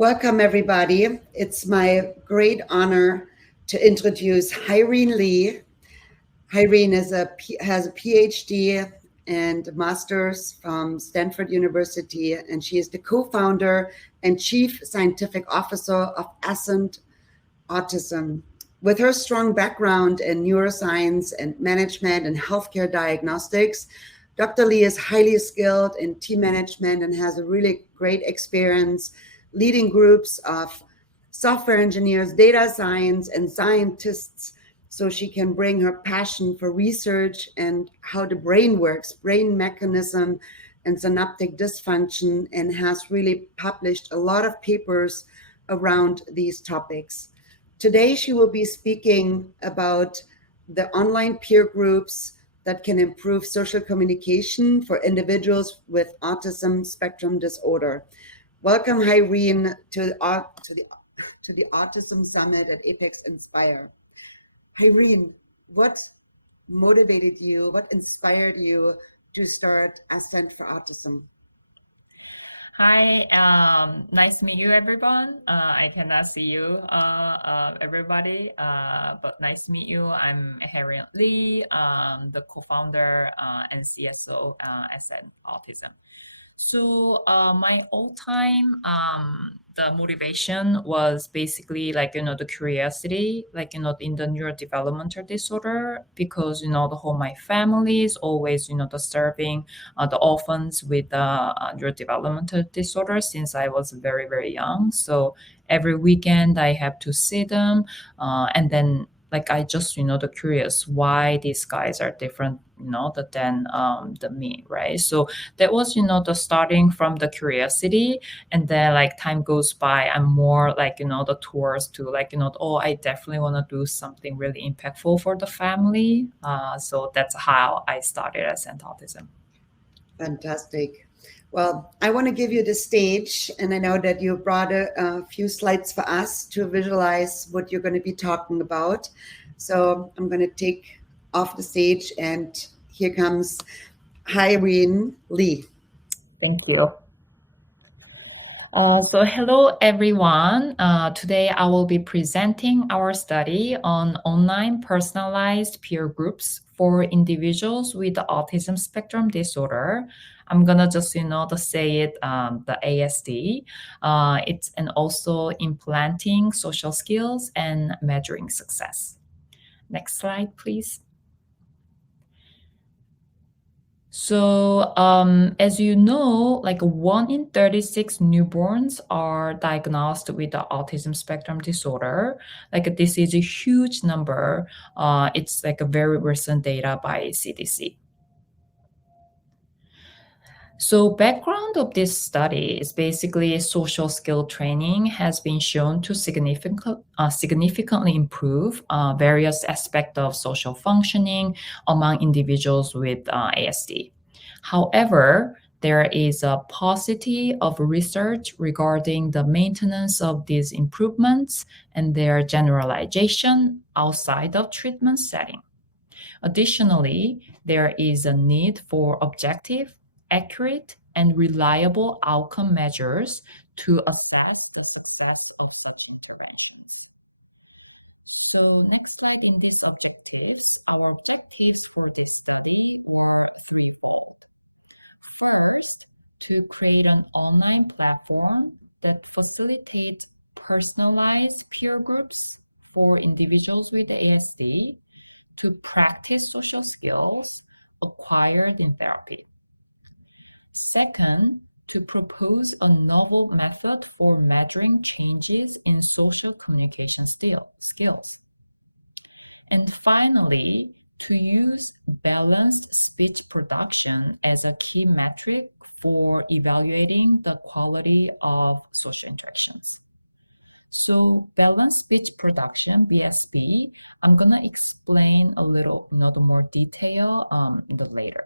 Welcome, everybody. It's my great honor to introduce Hye Ryeon Lee. Hye Ryeon has a Ph.D. and a master's from Stanford University, and she is the co-founder and chief scientific officer of Ascent Autism. With her strong background in neuroscience and management and healthcare diagnostics, Dr. Lee is highly skilled in team management and has a really great experience leading groups of software engineers, data science, and scientists, so she can bring her passion for research and how the brain works, brain mechanism, and synaptic dysfunction, and has really published a lot of papers around these topics. Today, she will be speaking about the online peer groups that can improve social communication for individuals with autism spectrum disorder. Welcome, Hye Ryeon, to the Autism Summit at ApexINSPIRE. Hye Ryeon, what motivated you, what inspired you to start Ascent for Autism? Hi, nice to meet you, everyone. I cannot see you, everybody, but nice to meet you. I'm Hye Ryeon Lee, the co-founder and CSO Ascent Autism. So my old time, the motivation was basically the curiosity, in the neurodevelopmental disorder, because, the whole my family is always, the serving the orphans with neurodevelopmental disorder since I was very, very young. So every weekend I have to see them and then I just, the curious why these guys are different, than me, right? So that was, the starting from the curiosity. And then time goes by, I'm more the towards to oh, I definitely want to do something really impactful for the family. So that's how I started Ascent Autism. Fantastic. Well, I want to give you the stage, and I know that you brought a few slides for us to visualize what you're going to be talking about. So I'm going to take off the stage, and here comes Hye Ryeon Lee. Thank you. So hello, everyone. Today I will be presenting our study on online personalized peer groups for individuals with the autism spectrum disorder. I'm gonna just to say it the ASD. It's and also implanting social skills and measuring success. Next slide, please. So as you know, 1 in 36 newborns are diagnosed with the autism spectrum disorder. This is a huge number. It's a very recent data by CDC. So background of this study is basically social skill training has been shown to significantly improve various aspects of social functioning among individuals with ASD. However, there is a paucity of research regarding the maintenance of these improvements and their generalization outside of treatment setting. Additionally, there is a need for objective, accurate, and reliable outcome measures to assess the success of such interventions. So next slide in these objectives. Our objectives for this study were threefold. First, to create an online platform that facilitates personalized peer groups for individuals with ASD to practice social skills acquired in therapy. Second, to propose a novel method for measuring changes in social communication skills. And finally, to use balanced speech production as a key metric for evaluating the quality of social interactions. So balanced speech production, BSP, I'm going to explain a little more detail in the later.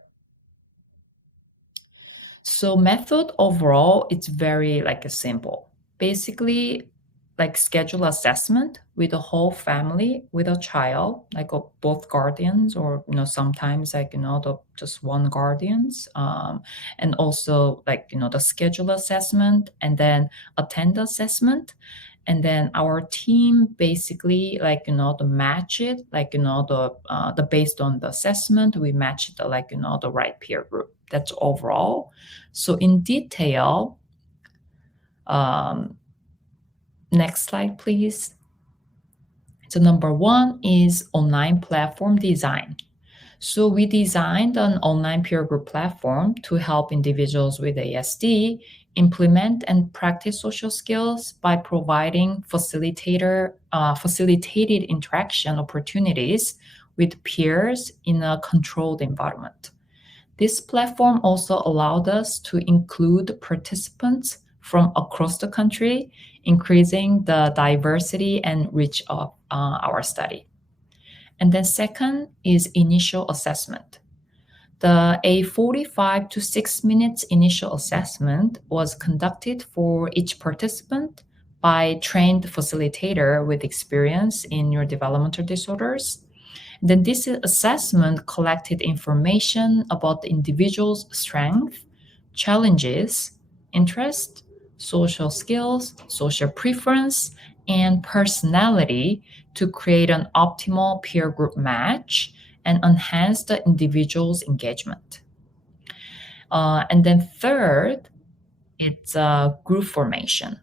So method overall, it's very simple. Basically, like schedule assessment with the whole family, with a child, like both guardians, or sometimes like the just one guardians, and also like the schedule assessment, and then attend assessment. And then our team basically like to match it, like the based on the assessment, we match it like the right peer group. That's overall. So in detail, next slide, please. So number one is online platform design. So we designed an online peer group platform to help individuals with ASD implement and practice social skills by providing facilitated interaction opportunities with peers in a controlled environment. This platform also allowed us to include participants from across the country, increasing the diversity and reach of our study. And then second is initial assessment. A 45 to 6 minutes initial assessment was conducted for each participant by trained facilitator with experience in neurodevelopmental disorders. Then this assessment collected information about the individual's strength, challenges, interest, social skills, social preference, and personality to create an optimal peer group match and enhance the individual's engagement. And then third, it's group formation.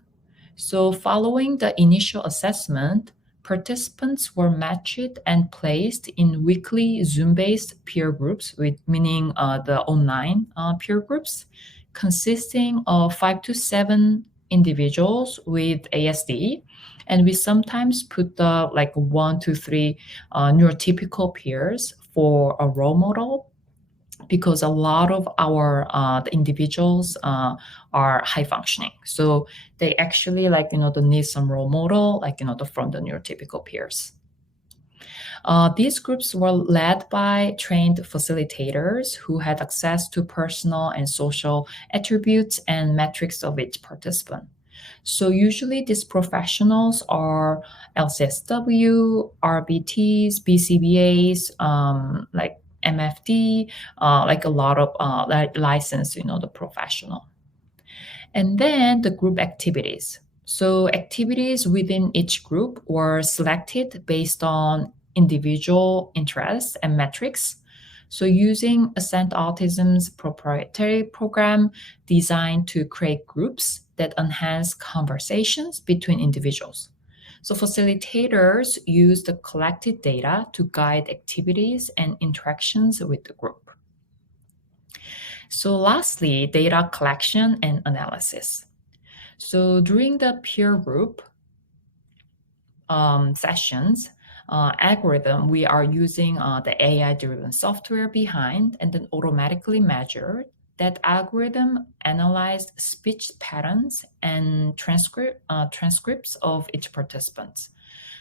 So following the initial assessment, participants were matched and placed in weekly Zoom-based peer groups, meaning the online peer groups, consisting of 5 to 7 individuals with ASD. And we sometimes put the like 1 to 3 neurotypical peers for a role model, because a lot of our the individuals are high functioning, so they actually like they need some role model, like from the neurotypical peers. These groups were led by trained facilitators who had access to personal and social attributes and metrics of each participant. So usually these professionals are LCSW, RBTs, BCBAs, like MFD, like a lot of licensed, the professional. And then the group activities. So activities within each group were selected based on individual interests and metrics. So using Ascent Autism's proprietary program designed to create groups that enhance conversations between individuals. So facilitators use the collected data to guide activities and interactions with the group. So lastly, data collection and analysis. So during the peer group sessions, algorithm, we are using the AI-driven software behind, and then automatically measured. That algorithm analyzed speech patterns and transcripts of each participant.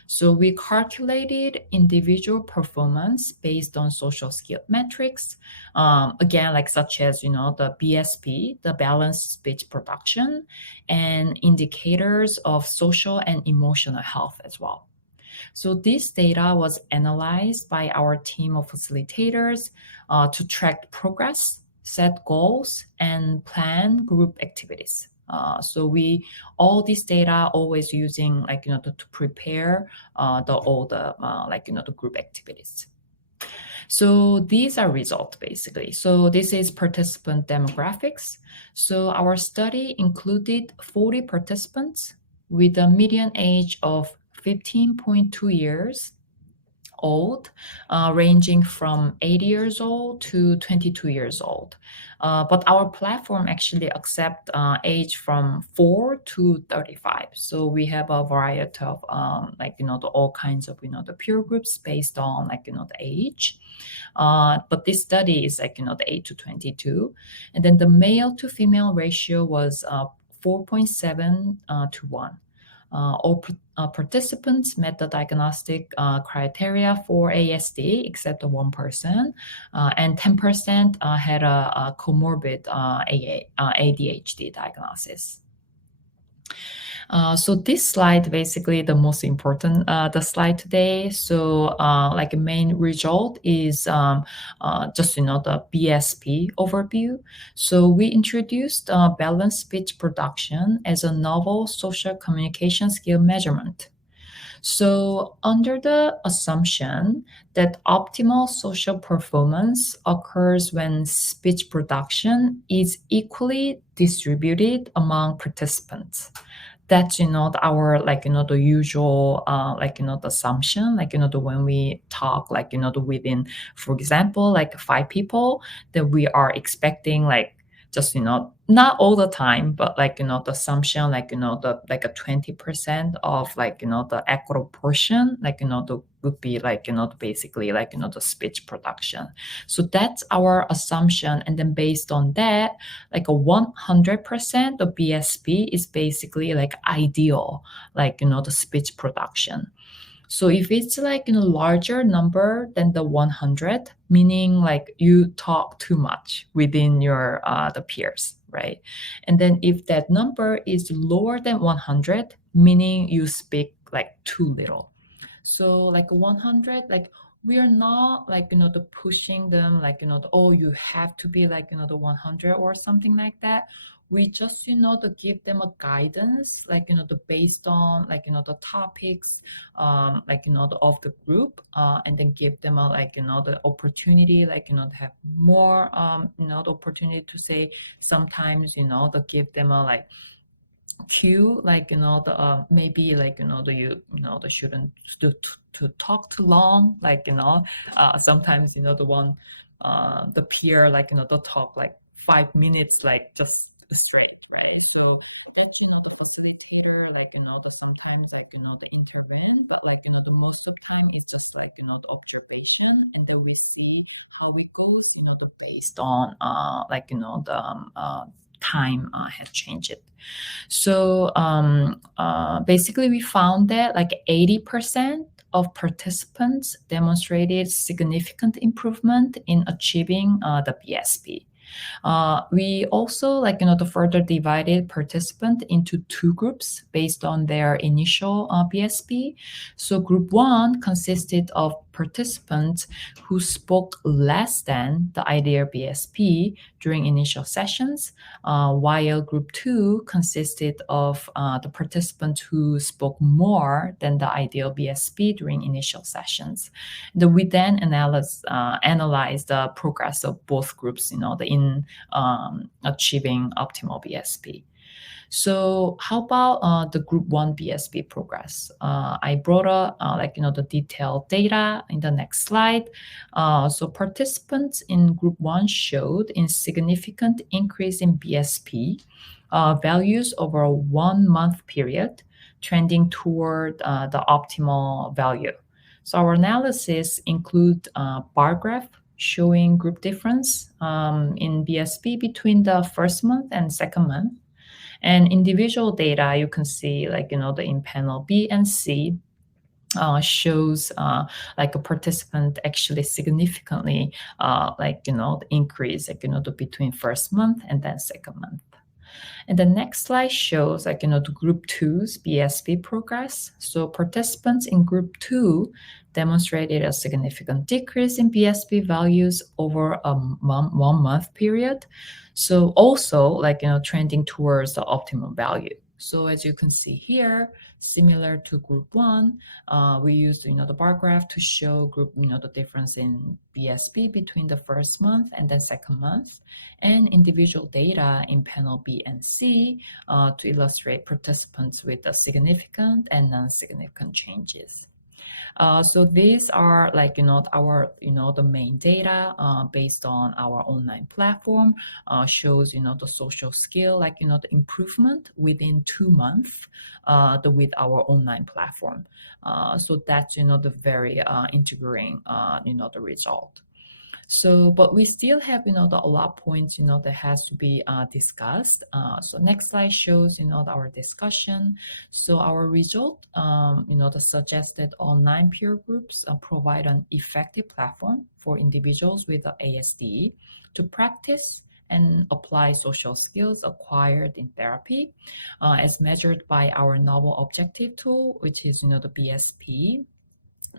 So we calculated individual performance based on social skill metrics, again, like such as, the BSP, the balanced speech production, and indicators of social and emotional health as well. So this data was analyzed by our team of facilitators to track progress, set goals, and plan group activities. So all this data always using to prepare the group activities. So these are results basically. So this is participant demographics. So our study included 40 participants with a median age of 15.2 years old, ranging from 80 years old to 22 years old. But our platform actually accepts age from 4 to 35. So we have a variety of all kinds of the peer groups based on the age. But this study is the 8 to 22, and then the male to female ratio was 4.7 to 1. All participants met the diagnostic criteria for ASD except one person, and 10% had a comorbid ADHD diagnosis. So this slide, basically the most important the slide today. So like a main result is just the PSP overview. So we introduced balanced speech production as a novel social communication skill measurement. So, under the assumption that optimal social performance occurs when speech production is equally distributed among participants. That's our the usual the assumption, the when we talk the within, for example, like 5 people, that we are expecting just not all the time, but the assumption the like a 20% of the equitable portion the would be basically the speech production. So that's our assumption, and then based on that, like a 100% of BSP is basically like ideal the speech production. So if it's larger number than the 100, meaning like you talk too much within your the peers, right? And then if that number is lower than 100, meaning you speak like too little. So like 100, like we are not the pushing them oh, you have to be the 100 or something like that. We just to give them a guidance the based on the topics of the group, and then give them a the opportunity to have more the opportunity to say. Sometimes to give them a cue the maybe the the shouldn't to talk too long sometimes the one the peer the talk 5 minutes just straight, right? So that the facilitator the sometimes the intervene, but the most of the time it's just the observation, and then we see how it goes the based on the time has changed. So basically, we found that 80% of participants demonstrated significant improvement in achieving the BSP. We also the further divided participant into 2 groups based on their initial BSP. So group 1 consisted of participants who spoke less than the ideal BSP during initial sessions, while group 2 consisted of the participants who spoke more than the ideal BSP during initial sessions. We then analyze the progress of both groups in achieving optimal BSP. So how about the group 1 BSP progress? I brought up the detailed data in the next slide. So participants in group 1 showed a significant increase in BSP values over a 1-month period, trending toward the optimal value. So our analysis include bar graph showing group difference in BSP between the first month and second month. And individual data, you can see the in panel B and C shows a participant actually significantly increase between first month and then second month. And the next slide shows the group 2's BSP progress. So participants in group 2 demonstrated a significant decrease in BSP values over a 1-month period. So also trending towards the optimal value. So as you can see here, similar to group 1, we used the bar graph to show group the difference in BSP between the first month and then second month, and individual data in panel B and C to illustrate participants with the significant and non-significant changes. So these are our the main data based on our online platform shows the social skill the improvement within 2 months with our online platform. So that's the very integrating the result. So, but we still have, a lot of points, that has to be discussed. So next slide shows, our discussion. So our result, the suggested online peer groups provide an effective platform for individuals with ASD to practice and apply social skills acquired in therapy, as measured by our novel objective tool, which is, the PSP,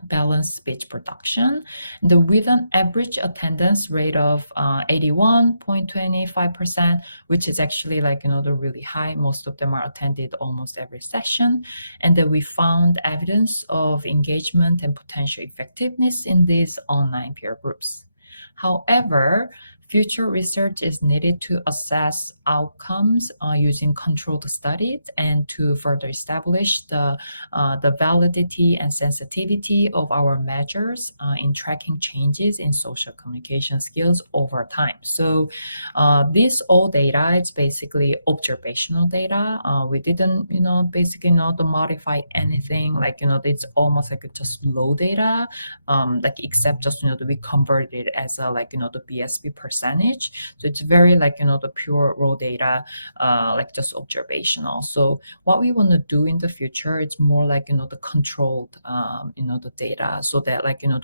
balanced speech production, with an average attendance rate of 81.25%, which is actually the really high. Most of them are attended almost every session. And then we found evidence of engagement and potential effectiveness in these online peer groups. However, future research is needed to assess outcomes using controlled studies and to further establish the validity and sensitivity of our measures in tracking changes in social communication skills over time. So this all data, it's basically observational data. We didn't, basically not modify anything. It's almost just low data, except just, we converted it as a, the BSP percentage. So it's very the pure raw data, just observational. So what we want to do in the future, it's more the controlled, the data, so that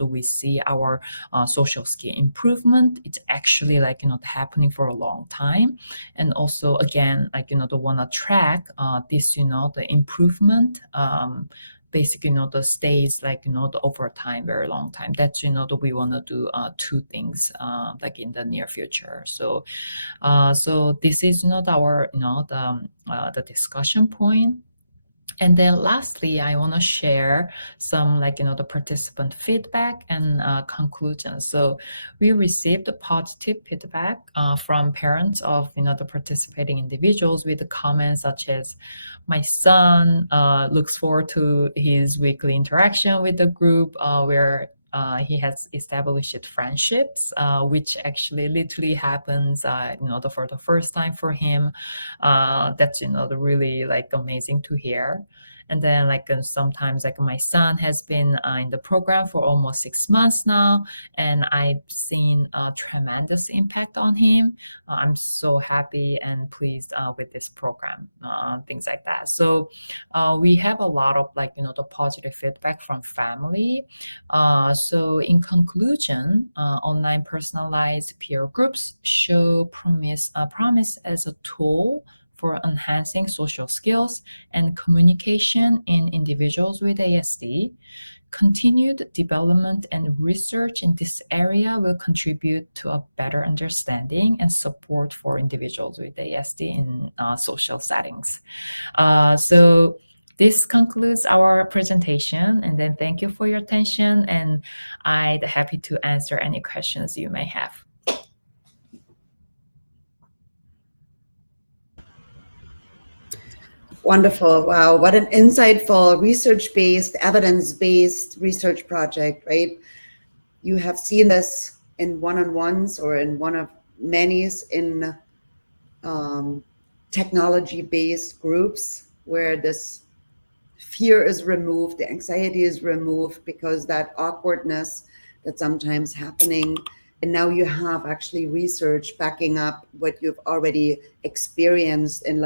we see our social skill improvement. It's actually happening for a long time. And also again, want to track this, the improvement, basically, the stays the over time, very long time. That's, we want to do two things in the near future. So this is our, the discussion point. And then lastly, I want to share some the participant feedback and conclusions. So we received positive feedback from parents of the participating individuals with the comments such as, my son looks forward to his weekly interaction with the group where he has established friendships, which actually literally happens, for the first time for him. That's, really amazing to hear. And then sometimes my son has been in the program for almost 6 months now, and I've seen a tremendous impact on him. I'm so happy and pleased with this program, things like that. So we have a lot of the positive feedback from family. So in conclusion, online personalized peer groups show promise as a tool for enhancing social skills and communication in individuals with ASD. Continued development and research in this area will contribute to a better understanding and support for individuals with ASD in social settings. So this concludes our presentation, and then thank you for your attention, and I'd be happy to answer any questions you may have. Wonderful. Wow, what an insightful, research-based, evidence-based research project, right? You have seen us in one-on-ones or in one of many in technology-based groups where this fear is removed, the anxiety is removed because that awkwardness that's sometimes happening. And now you have actually research backing up what you've already experienced in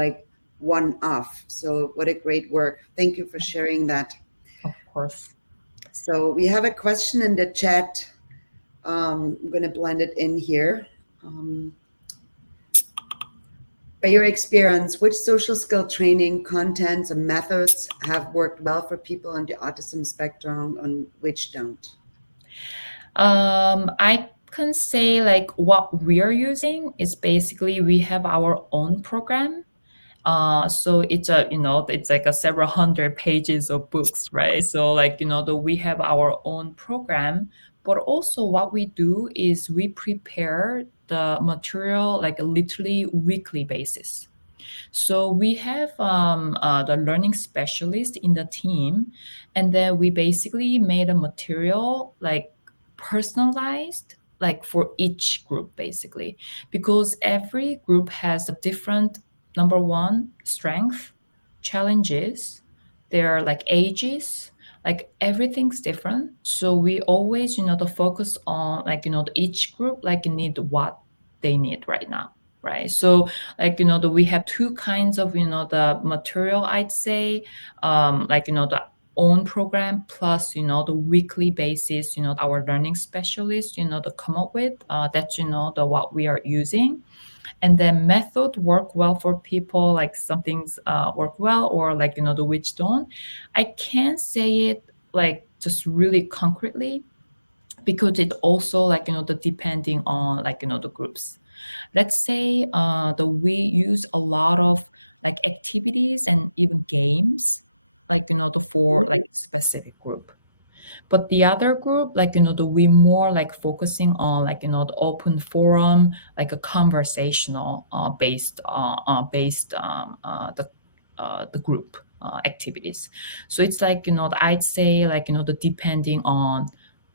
one off. So what a great work. Thank you for sharing that. Of course. So we have a question in the chat. I'm going to blend it in here. By your experience, which social skill training, content, and methods have worked well for people on the autism spectrum and which don't? I can say what we are using is basically we have our own program. So it's it's several hundred pages of books, right? So we have our own program, but also what we do is specific group. But the other group, like, we more like focusing on like, the open forum, like a conversational based the group activities. So it's like, I'd say like, the depending on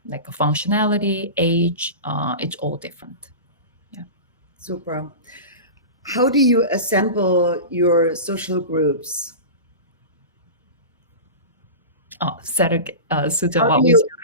like a functionality, age, it's all different. Yeah. Super. How do you assemble your social groups? Sujan,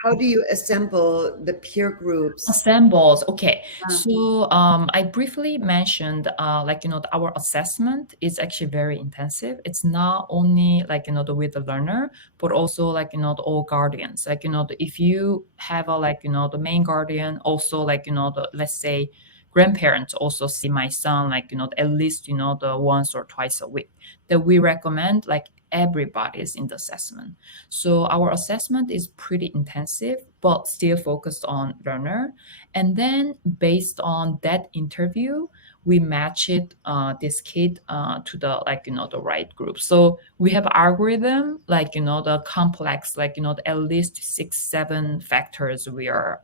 How do you assemble the peer groups? Assembles. Okay. So I briefly mentioned like, our assessment is actually very intensive. It's not only like, with the learner, but also like, all guardians. Like, if you have a like, the main guardian, also like, let's say grandparents also see my son like, at least, the once or twice a week, that we recommend like everybody is in the assessment. So our assessment is pretty intensive, but still focused on learner. And then based on that interview, we match it, this kid to the like, the right group. So we have algorithm, like, the complex, like, at least 6-7 factors we are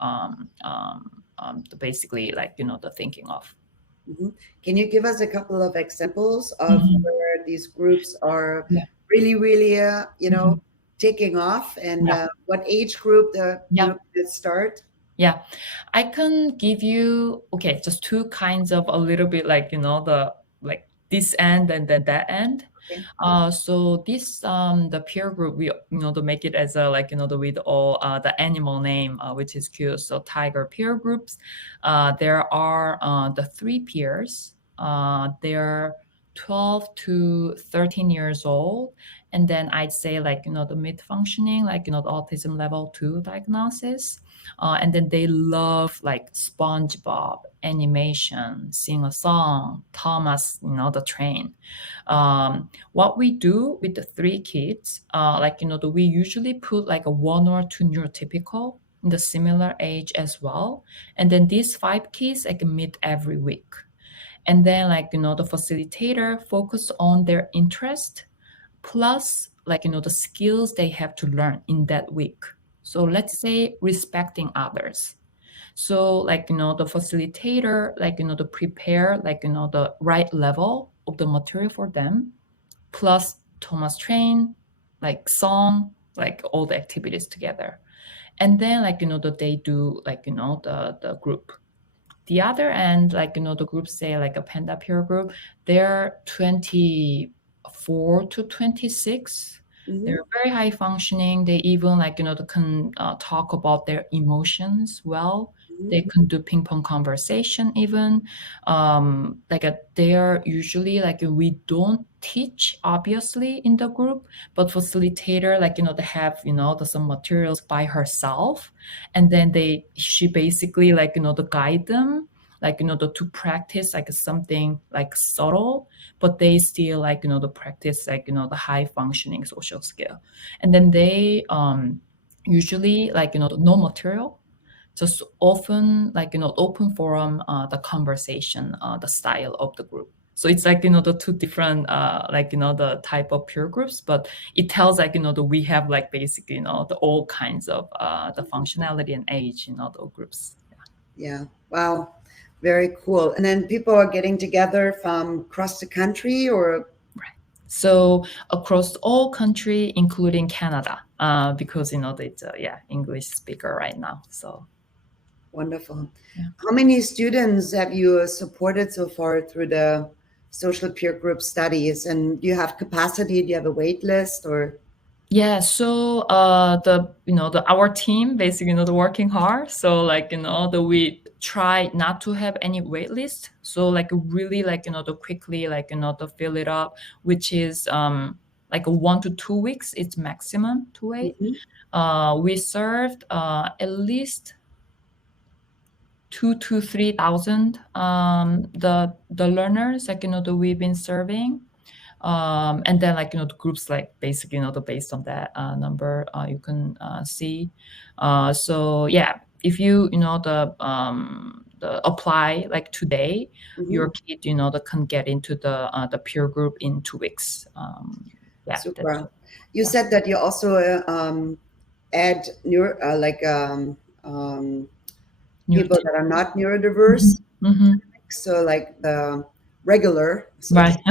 basically like, the thinking of. Mm-hmm. Can you give us a couple of examples of where these groups are really, taking off, and what age group start? Yeah, I can give you, just two kinds of a little bit like, the like this end and then that end. Okay. So this, the peer group, we, to make it as a like, with all the animal name, which is cute. So tiger peer groups, there are the 3 peers. They're 12 to 13 years old. And then I'd say like, the mid-functioning, like, the autism level 2 diagnosis. And then they love like SpongeBob, animation, sing a song, Thomas, the train. What we do with the 3 kids, like, we usually put like a 1 or 2 neurotypical in the similar age as well. And then these 5 kids like meet every week. And then like, the facilitator focus on their interest plus like, the skills they have to learn in that week. So let's say respecting others. So like, the facilitator, like, to prepare like, the right level of the material for them, plus Thomas Train, like song, like all the activities together. And then like, they do like, the group. The other end, like, the group, say like a panda peer group, they're 24 to 26. Mm-hmm. They're very high functioning. They even like, they can talk about their emotions well. Mm-hmm. They can do ping pong conversation even. They are usually like, we don't teach obviously in the group, but facilitator, like, they have, some materials by herself. And then she basically like, to guide them, like, to practice like something like subtle, but they still like, to practice like, the high functioning social skill. And then they usually like, no material, just often like, open forum, the conversation, the style of the group. So it's like, the 2 different, like, the type of peer groups, but it tells like, that we have like basically, the all kinds of the functionality and age, the groups. Yeah. Wow. Very cool. And then people are getting together from across the country, or? Right. So across all country, including Canada, because, it's English speaker right now. So. Wonderful. Yeah. How many students have you supported so far through the social peer group studies? And do you have capacity? Do you have a wait list, or? Yeah, so our team basically, the working hard. So like, we try not to have any wait list. So like really like, to quickly like, to fill it up, which is like 1 to 2 weeks, it's maximum to wait. Mm-hmm. We served at least 2,000 to 3,000 the learners, like, that we've been serving. And then like, the groups like basically, based on that number, you can see. So yeah, if you, the apply like today, mm-hmm. your kid, that can get into the peer group in 2 weeks. Super. You said that you also add people that are not neurodiverse. Mm-hmm. So like the regular, so to Right. speak.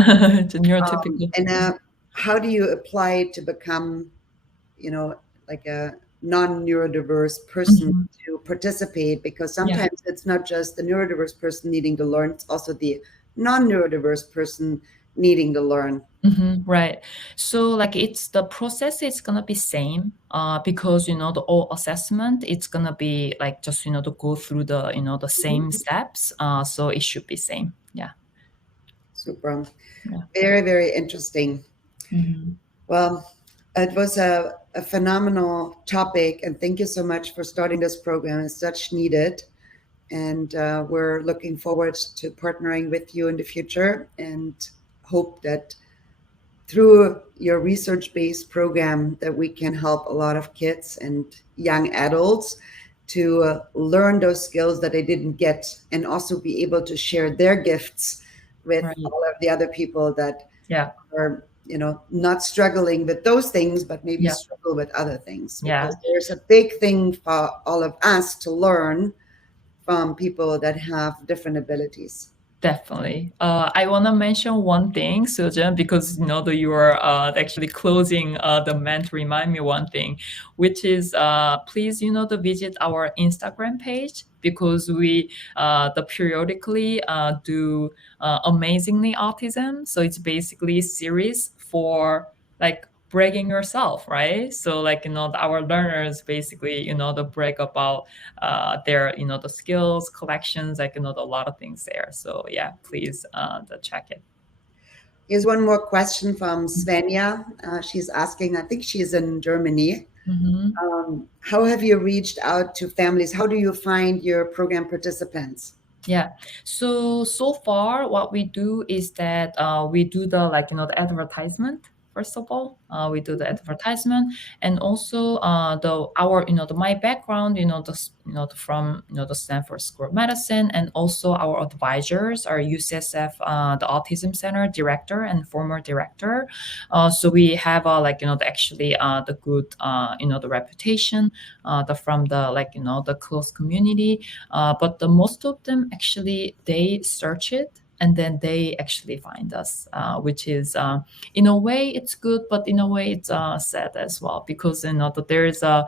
It's a neurotypical. And how do you apply to become, like a non-neurodiverse person Mhm. to participate? Because Yeah. sometimes it's not just the neurodiverse person needing to learn, it's also the non-neurodiverse person needing to learn. Right. So like it's the process is gonna be same because the all assessment it's gonna be like just to go through the the same steps. So it should be same. Yeah. Super. Yeah. Very, very interesting. Mhm. Well, it was a phenomenal topic, and thank you so much for starting this program. It's such needed. And we're looking forward to partnering with you in the future and hope that through your research-based program that we can help a lot of kids and young adults to learn those skills that they didn't get and also be able to share their gifts with Right. all of the other people that Yeah. are not struggling with those things but maybe Yeah. struggle with other things, Yeah. because there's a big thing for all of us to learn from people that have different abilities. Definitely. I want to mention one thing, Sujan, because that you are actually closing the man to remind me one thing, which is please to visit our Instagram page, because we the periodically do amazingly autism. So it's basically a series for like bragging yourself, right? So like our learners basically the brag about their the skills collections, like a lot of things there. So yeah, please check it. Here's one more question from Svenja. She's asking, I think she's in Germany. Mhm. How have you reached out to families? How do you find your program participants? Yeah. So far, what we do is that we do the the advertisement. First of all, we do the advertisement, and also the our the my background, from the Stanford School of Medicine, and also our advisors are UCSF, the Autism Center director and former director. So we have actually the good the reputation from the the close community, but the most of them actually they search it and then they actually find us, which is in a way it's good, but in a way it's sad as well, because that there is a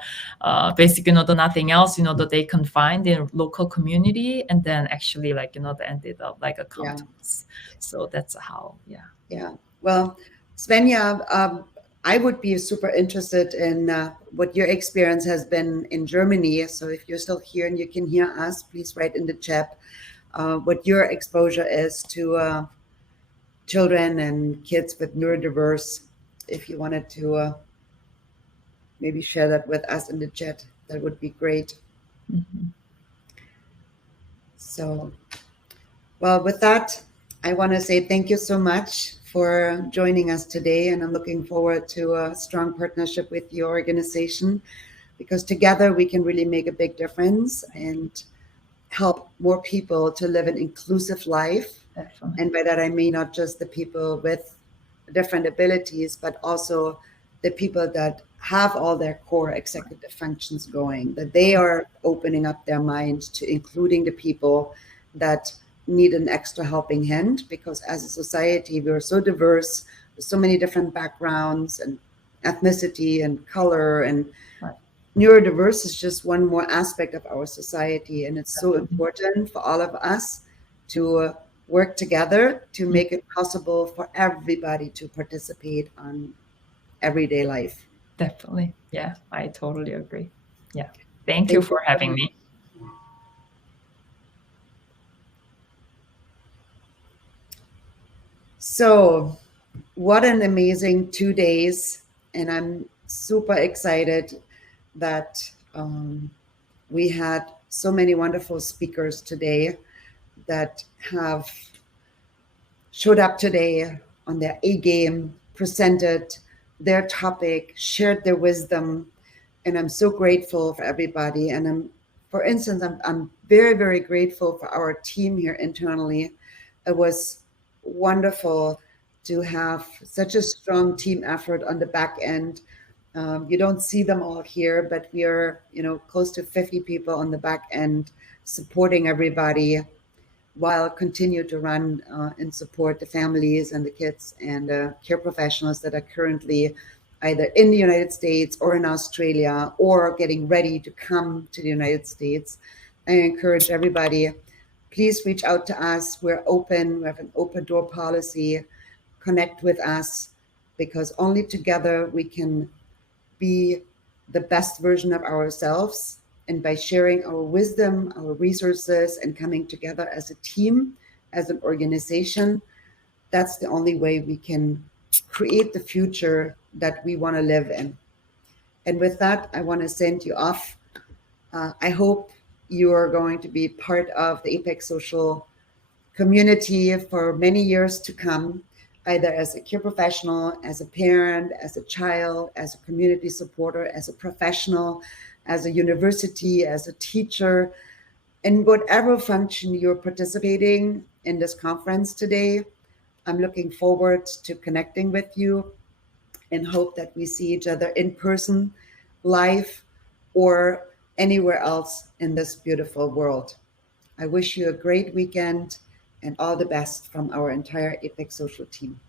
basically the nothing else that they can find in local community, and then actually they ended up like a come Yeah, to us. So that's how. Yeah. yeah. Well, Svenja, I would be super interested in what your experience has been in Germany. So if you're still here and you can hear us, please write in the chat what your exposure is to children and kids with neurodiverse. If you wanted to maybe share that with us in the chat, that would be great. Mhm. So, well, with that, I want to say thank you so much for joining us today. And I'm looking forward to a strong partnership with your organization, because together we can really make a big difference and help more people to live an inclusive life. Definitely. And by that, I mean not just the people with different abilities, but also the people that have all their core executive functions going, that they are opening up their mind to including the people that need an extra helping hand. Because as a society, we're so diverse, with so many different backgrounds and ethnicity and color, and Right. neurodiverse is just one more aspect of our society. And it's so Definitely. important for all of us to work together to make it possible for everybody to participate on everyday life. Definitely. Yeah, I totally agree. Yeah. Thank you Thank you for so having much. me. So, what an amazing 2 days. And I'm super excited that we had so many wonderful speakers today that have showed up today on their A game, presented their topic, shared their wisdom. And I'm so grateful for everybody. And for instance, I'm very, very grateful for our team here internally. It was wonderful to have such a strong team effort on the back end You don't see them all here, but we are, close to 50 people on the back end supporting everybody while continue to run and support the families and the kids and care professionals that are currently either in the United States or in Australia or getting ready to come to the United States. I encourage everybody, please reach out to us. We're open. We have an open door policy. Connect with us, because only together we can be the best version of ourselves. And by sharing our wisdom, our resources, and coming together as a team, as an organization, that's the only way we can create the future that we want to live in. And with that, I want to send you off. I hope you are going to be part of the Apex Social community for many years to come, either as a care professional, as a parent, as a child, as a community supporter, as a professional, as a university, as a teacher, in whatever function you're participating in this conference today. I'm looking forward to connecting with you and hope that we see each other in person, live, or anywhere else in this beautiful world. I wish you a great weekend and all the best from our entire Apex Social team.